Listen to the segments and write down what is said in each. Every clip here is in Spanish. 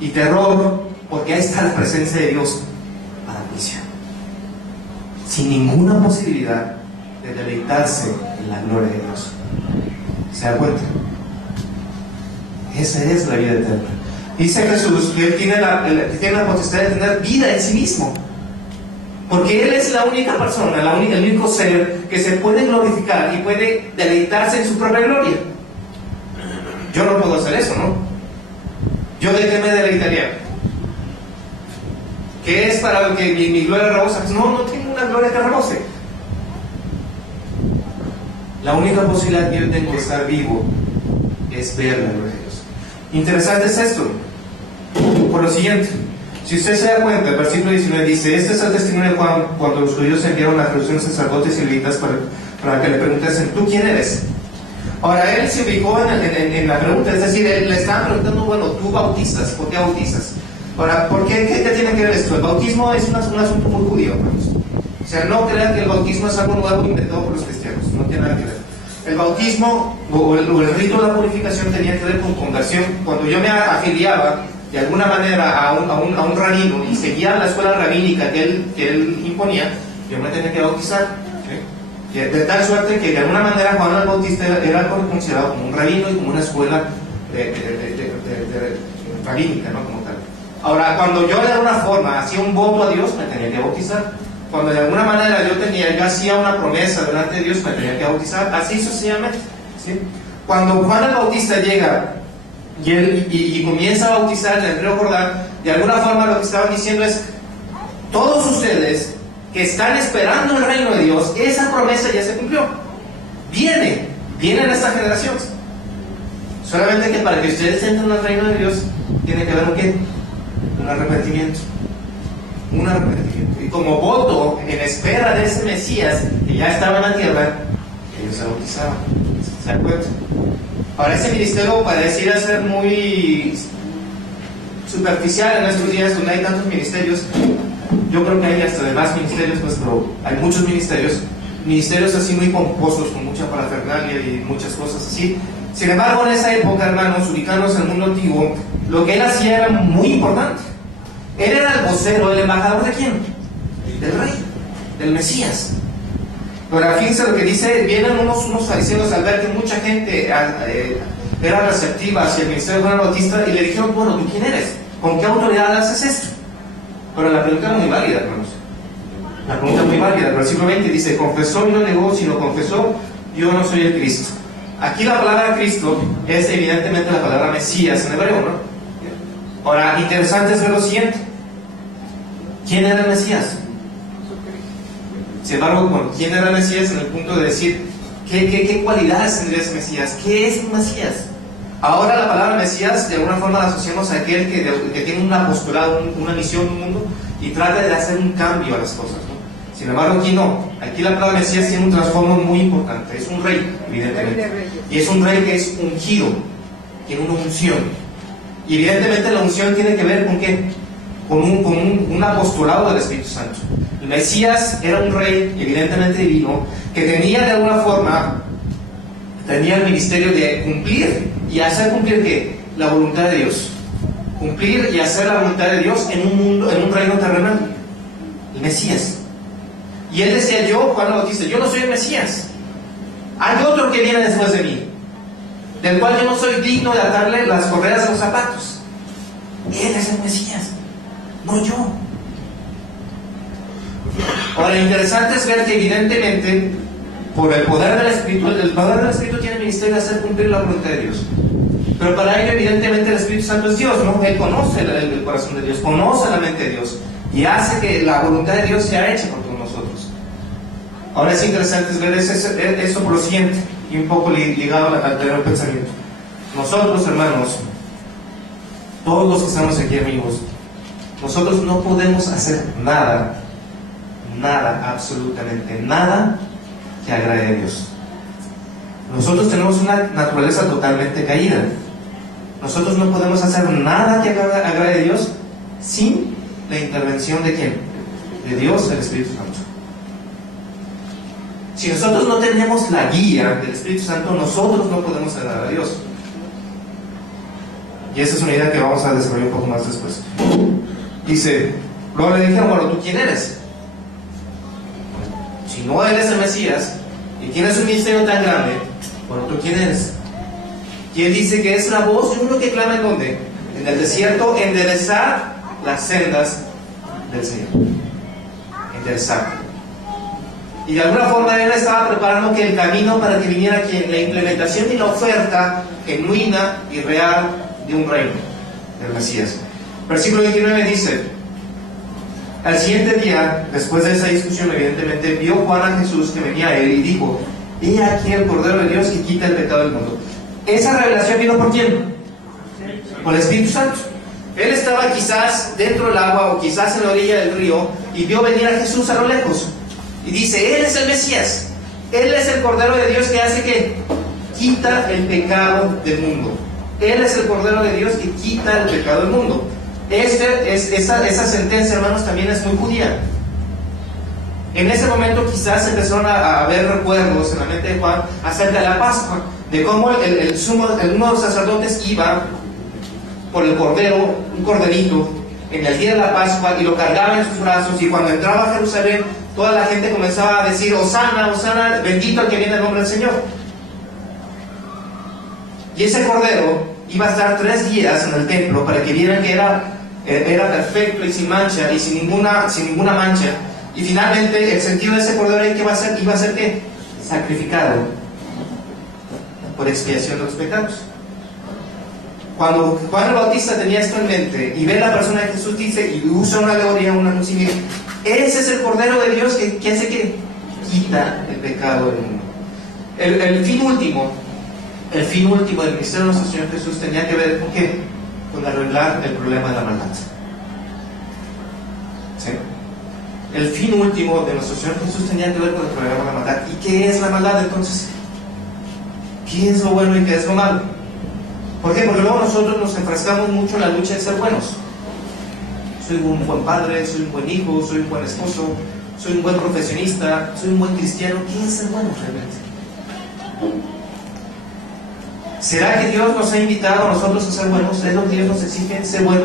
y terror, porque ahí está la presencia de Dios para juicio, sin ninguna posibilidad de deleitarse en la gloria de Dios. ¿Se da cuenta? Esa es la vida eterna. Dice Jesús que Él tiene la potestad de tener vida en sí mismo, porque Él es la única persona, el único ser que se puede glorificar y puede deleitarse en su propia gloria. Yo no puedo hacer eso, ¿no? ¿Yo de qué me deleitaría? ¿Qué es para que mi gloria rebose? Pues no tengo una gloria que rebose. La única posibilidad que yo tengo de estar vivo es ver la gloria de Dios. Interesante es esto, por lo siguiente. Si usted se da cuenta, el versículo 19 dice: este es el testimonio de Juan cuando los judíos enviaron a Jerusalén sacerdotes y levitas para que le preguntasen: ¿tú quién eres? Ahora, él se ubicó en la pregunta, es decir, él le estaba preguntando: bueno, tú bautizas, ¿por qué bautizas? Ahora, ¿por qué tiene que ver esto? El bautismo es un asunto muy judío, hermanos. O sea, no crean que el bautismo es algo nuevo inventado por los cristianos, no tiene nada que ver. El bautismo o el rito de la purificación tenía que ver con conversión. Cuando yo me afiliaba de alguna manera a un rabino y seguía la escuela rabínica que él imponía, yo me tenía que bautizar, ¿sí? De tal suerte que de alguna manera Juan el Bautista era considerado como un rabino y como una escuela rabínica, ¿no? Como tal. Ahora, cuando yo de alguna forma hacía un voto a Dios, me tenía que bautizar. Cuando de alguna manera yo hacía una promesa delante de Dios, me tenía que bautizar, así sucesivamente, ¿sí? Cuando Juan el Bautista llega y comienza a bautizar en el río Jordán, de alguna forma lo que estaban diciendo es: todos ustedes que están esperando el reino de Dios, esa promesa ya se cumplió. Vienen estas generaciones. Solamente que para que ustedes entren al reino de Dios, tiene que haber un ¿qué? Un arrepentimiento. Y como voto en espera de ese Mesías que ya estaba en la tierra, ellos se bautizaban. ¿Se dan cuenta? Ahora, ese ministerio pareciera ser muy superficial en nuestros días, donde hay tantos ministerios. Yo creo que hay hasta demás ministerios, pues, pero hay muchos ministerios así muy pomposos, con mucha parafernalia y muchas cosas así. Sin embargo, en esa época, hermanos, ubicarnos en el mundo antiguo, lo que él hacía era muy importante. Él era el vocero, el embajador ¿de quién? Del rey, del Mesías. Pero fíjense lo que dice: vienen unos fariseos al ver que mucha gente era receptiva hacia el ministerio de Juan el Bautista y le dijeron: bueno, ¿tú quién eres? ¿Con qué autoridad haces esto? Pero la pregunta es muy válida, hermanos. La pregunta es muy válida. El versículo 20 dice: confesó y no negó, sino confesó: yo no soy el Cristo. Aquí la palabra Cristo es evidentemente la palabra Mesías en hebreo, ¿no? Ahora, interesante es ver lo siguiente: ¿quién era el Mesías? Sin embargo, bueno, ¿quién era el Mesías? En el punto de decir, ¿qué cualidades tendría ese Mesías? ¿Qué es un Mesías? Ahora la palabra Mesías de alguna forma la asociamos a aquel que tiene un apostolado, una misión, un mundo, y trata de hacer un cambio a las cosas, ¿no? Sin embargo, aquí no. Aquí la palabra Mesías tiene un trasfondo muy importante. Es un rey, evidentemente. Y es un rey que es ungido, tiene una unción. Y evidentemente la unción tiene que ver con ¿qué? Con un apostolado del Espíritu Santo. El Mesías era un rey, evidentemente divino, que tenía de alguna forma, tenía el ministerio de cumplir y hacer cumplir ¿qué? La voluntad de Dios. Cumplir y hacer la voluntad de Dios en un mundo, en un reino terrenal. El Mesías. Y él decía: yo, Juan el Bautista, yo no soy el Mesías. Hay otro que viene después de mí, del cual yo no soy digno de atarle las correas a los zapatos. Él es el Mesías, no yo. Ahora, lo interesante es ver que evidentemente, por el poder del Espíritu tiene el ministerio de hacer cumplir la voluntad de Dios. Pero para ello, evidentemente, el Espíritu Santo es Dios, ¿no? Él conoce el corazón de Dios, conoce la mente de Dios, y hace que la voluntad de Dios sea hecha por todos nosotros. Ahora, es interesante ver eso por lo siguiente, y un poco ligado al anterior pensamiento. Nosotros, hermanos, todos los que estamos aquí, amigos, nosotros no podemos hacer nada, absolutamente nada que agrade a Dios. Nosotros tenemos una naturaleza totalmente caída. Nosotros no podemos hacer nada que agrade a Dios sin la intervención ¿de quién? De Dios, el Espíritu Santo. Si nosotros no tenemos la guía del Espíritu Santo, nosotros no podemos agradar a Dios. Y esa es una idea que vamos a desarrollar un poco más después. Dice, luego le dijeron, bueno, ¿tú quién eres? Si no eres el Mesías y tienes un ministerio tan grande, bueno, ¿tú quién eres? ¿Quién dice que es la voz de uno que clama en dónde? En el desierto, enderezar las sendas del Señor. Enderezar. Y de alguna forma él estaba preparando que el camino para que viniera quien, la implementación y la oferta genuina y real de un reino del Mesías. Versículo 29 dice: al siguiente día, después de esa discusión, evidentemente vio Juan a Jesús que venía a él y dijo: he aquí el Cordero de Dios que quita el pecado del mundo. Esa revelación vino ¿por quién? Por el Espíritu Santo. Él estaba quizás dentro del agua o quizás en la orilla del río y vio venir a Jesús a lo lejos y dice: él es el Mesías, él es el Cordero de Dios que hace que quita el pecado del mundo. Él es el Cordero de Dios que quita el pecado del mundo. Esa sentencia, hermanos, también es muy judía. En ese momento quizás empezaron a haber recuerdos en la mente de Juan acerca de la Pascua, de cómo uno de los sacerdotes iba por el cordero, un corderito, en el día de la Pascua, y lo cargaba en sus brazos, y cuando entraba a Jerusalén, toda la gente comenzaba a decir: Hosana, Hosana, bendito el que viene en nombre del Señor. Y ese cordero iba a estar 3 días en el templo para que vieran que era perfecto y sin mancha y sin ninguna mancha. Y finalmente el sentido de ese cordero ahí, ¿qué va a ser? Iba a ser ¿qué? Sacrificado por expiación de los pecados. Cuando Juan el Bautista tenía esto en mente y ve la persona de Jesús, dice, y usa una alegoría, un símil: ese es el Cordero de Dios que hace que quita el pecado del mundo. El fin último del ministerio de nuestro Señor Jesús tenía que ver con ¿qué? Con arreglar el problema de la maldad. ¿Sí? El fin último de nuestro Señor Jesús tenía que ver con el problema de la maldad. ¿Y qué es la maldad entonces? ¿Qué es lo bueno y qué es lo malo? ¿Por qué? Porque luego nosotros nos enfrascamos mucho en la lucha de ser buenos. Soy un buen padre, soy un buen hijo, soy un buen esposo, soy un buen profesionista, soy un buen cristiano. ¿Qué es ser bueno realmente? ¿Será que Dios nos ha invitado a nosotros a ser buenos? ¿Es lo que Dios nos exige, ser bueno?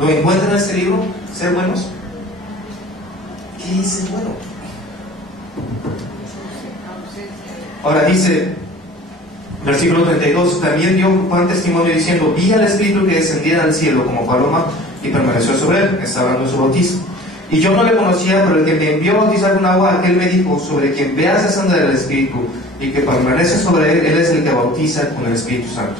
¿Lo encuentra en este libro, ser buenos? ¿Qué es ser bueno? Ahora dice, versículo 32, también dio Juan testimonio diciendo: vi al Espíritu que descendía del cielo como paloma y permaneció sobre él. Está hablando de su bautismo. Y yo no le conocía, pero el que me envió a bautizar con agua, aquel me dijo: sobre quien veas descender el Espíritu y que permanece sobre él, él es el que bautiza con el Espíritu Santo.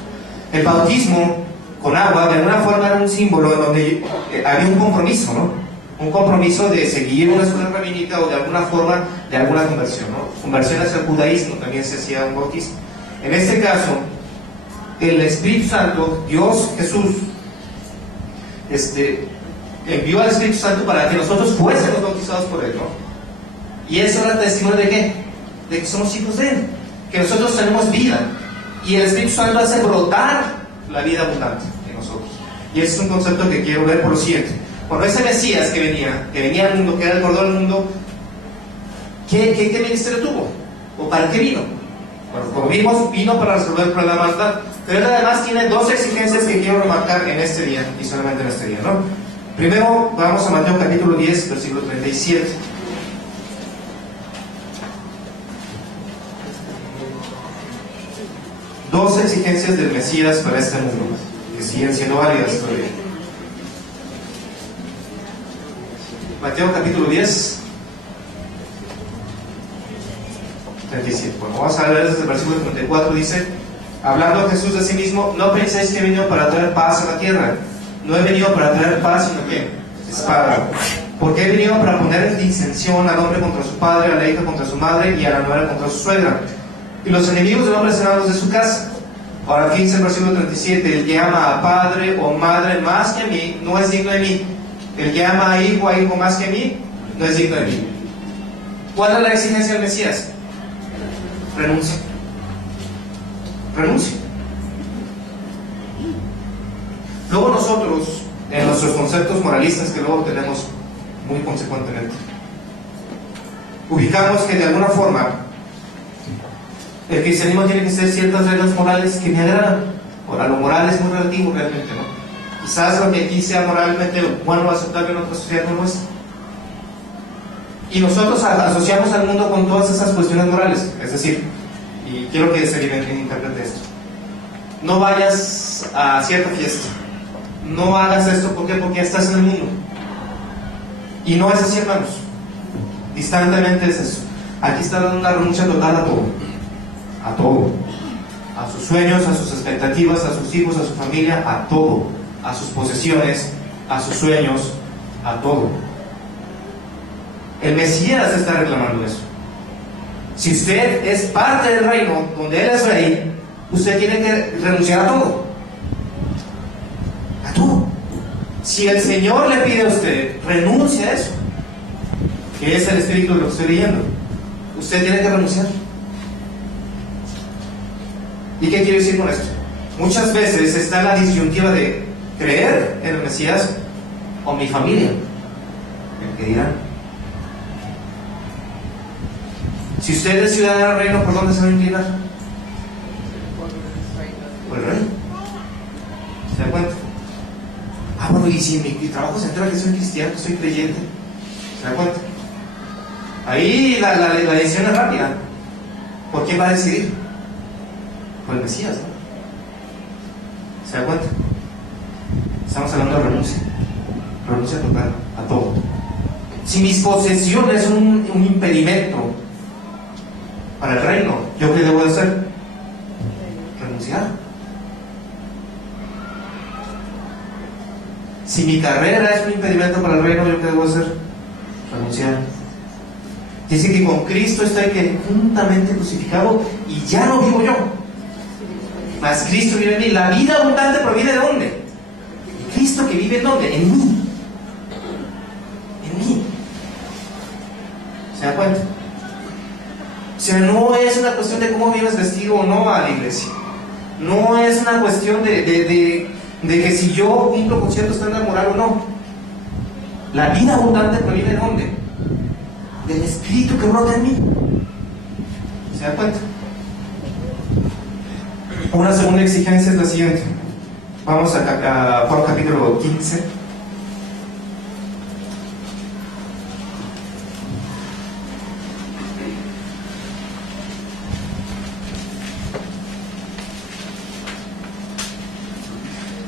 El bautismo con agua de alguna forma era un símbolo en donde había un compromiso, ¿no? Un compromiso de seguir una escuela rabínica o de alguna forma de alguna conversión, ¿no? Conversión hacia el judaísmo también se hacía un bautismo. En este caso, el Espíritu Santo, Dios Jesús, envió al Espíritu Santo para que nosotros fuésemos bautizados por él, ¿no? Y eso era testimonio de ¿qué? De que somos hijos de él, que nosotros tenemos vida, y el Espíritu Santo hace brotar la vida abundante en nosotros. Y ese es un concepto que quiero ver por lo siguiente. Cuando ese Mesías que venía al mundo, que era el Cordero del mundo, ¿qué ministerio tuvo? ¿O para qué vino? Bueno, como vimos, vino para resolver el problema de la maldad, pero él además tiene 2 exigencias que quiero remarcar en este día, y solamente en este día, ¿no? Primero, vamos a Mateo capítulo 10, versículo 37. Dos exigencias del Mesías para este mundo, que siguen siendo válidas todavía. Mateo capítulo 10, 37. Bueno, vamos a leer desde el versículo 34. Dice: hablando Jesús de sí mismo: no penséis que he venido para traer paz a la tierra. No he venido para traer paz, sino que espada. Porque he venido para poner disensión al hombre contra su padre, a la hija contra su madre y a la nuera contra su suegra. Y los enemigos del hombre serán los de su casa. Ahora aquí dice el versículo 37: el que ama a padre o madre más que a mí, no es digno de mí. El que ama a hijo más que a mí, no es digno de mí. ¿Cuál es la exigencia del Mesías? Renuncia. Renuncia. Luego nosotros, en nuestros conceptos moralistas que luego tenemos muy consecuentemente, ubicamos que de alguna forma el cristianismo tiene que ser ciertas reglas morales que me agradan. Ahora, lo moral es muy relativo realmente, ¿no? Quizás lo que aquí sea moralmente bueno aceptable en otra sociedad no lo es. Y nosotros asociamos al mundo con todas esas cuestiones morales. Es decir, y quiero que se interprete esto: no vayas a cierta fiesta, no hagas esto. ¿Por qué? Porque estás en el mundo. Y no es así, hermanos. Distantemente es eso. Aquí está dando una renuncia total a todo. A todo. A sus sueños, a sus expectativas, a sus hijos, a su familia, a todo. A sus posesiones, a sus sueños, a todo. El Mesías está reclamando eso. Si usted es parte del reino donde Él es rey, usted tiene que renunciar a todo. A todo. Si el Señor le pide a usted, renuncie a eso, que es el espíritu de lo que estoy leyendo, usted tiene que renunciar. ¿Y qué quiero decir con esto? Muchas veces está la disyuntiva de creer en el Mesías o mi familia. ¿Qué dirán? Si usted es ciudadano del reino, ¿por dónde se va a inclinar? Por el rey. ¿Se da cuenta? Ah, bueno, y si en mi trabajo se entera que soy cristiano, que soy creyente, ¿se da cuenta? Ahí la decisión es rápida. ¿Por quién va a decidir? Por el Mesías, ¿no? ¿Se da cuenta? Estamos hablando de renuncia. Renuncia total a todo. Si mis posesiones son un impedimento para el reino, ¿yo qué debo de hacer? Renunciar. Si mi carrera es un impedimento para el reino, ¿yo qué debo de hacer? Renunciar. Dice que con Cristo estoy que juntamente crucificado y ya no vivo yo, mas Cristo vive en mí. La vida abundante proviene de ¿dónde? Cristo que vive en ¿dónde? En mí. En mí. ¿Se da cuenta? O sea, no es una cuestión de cómo vives vestido o no a la iglesia. No es una cuestión de que si yo cumplo con cierto estándar moral o no. La vida abundante proviene de ¿dónde? Del Espíritu que brota en mí. ¿Se da cuenta? Una segunda exigencia es la siguiente. Vamos a Juan capítulo 15.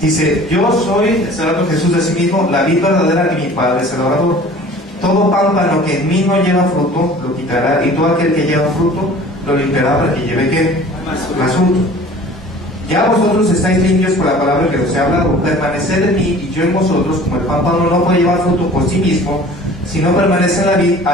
Dice: yo soy, está hablando Jesús de sí mismo, la vid verdadera y mi Padre es el labrador. Todo pámpano que en mí no lleva fruto, lo quitará, y todo aquel que lleva fruto, lo limpiará para que lleve ¿qué? Más fruto. Ya vosotros estáis limpios por la palabra que os he hablado. Permaneced en mí y yo en vosotros, como el pámpano no puede llevar fruto por sí mismo, si no permanece en la vid,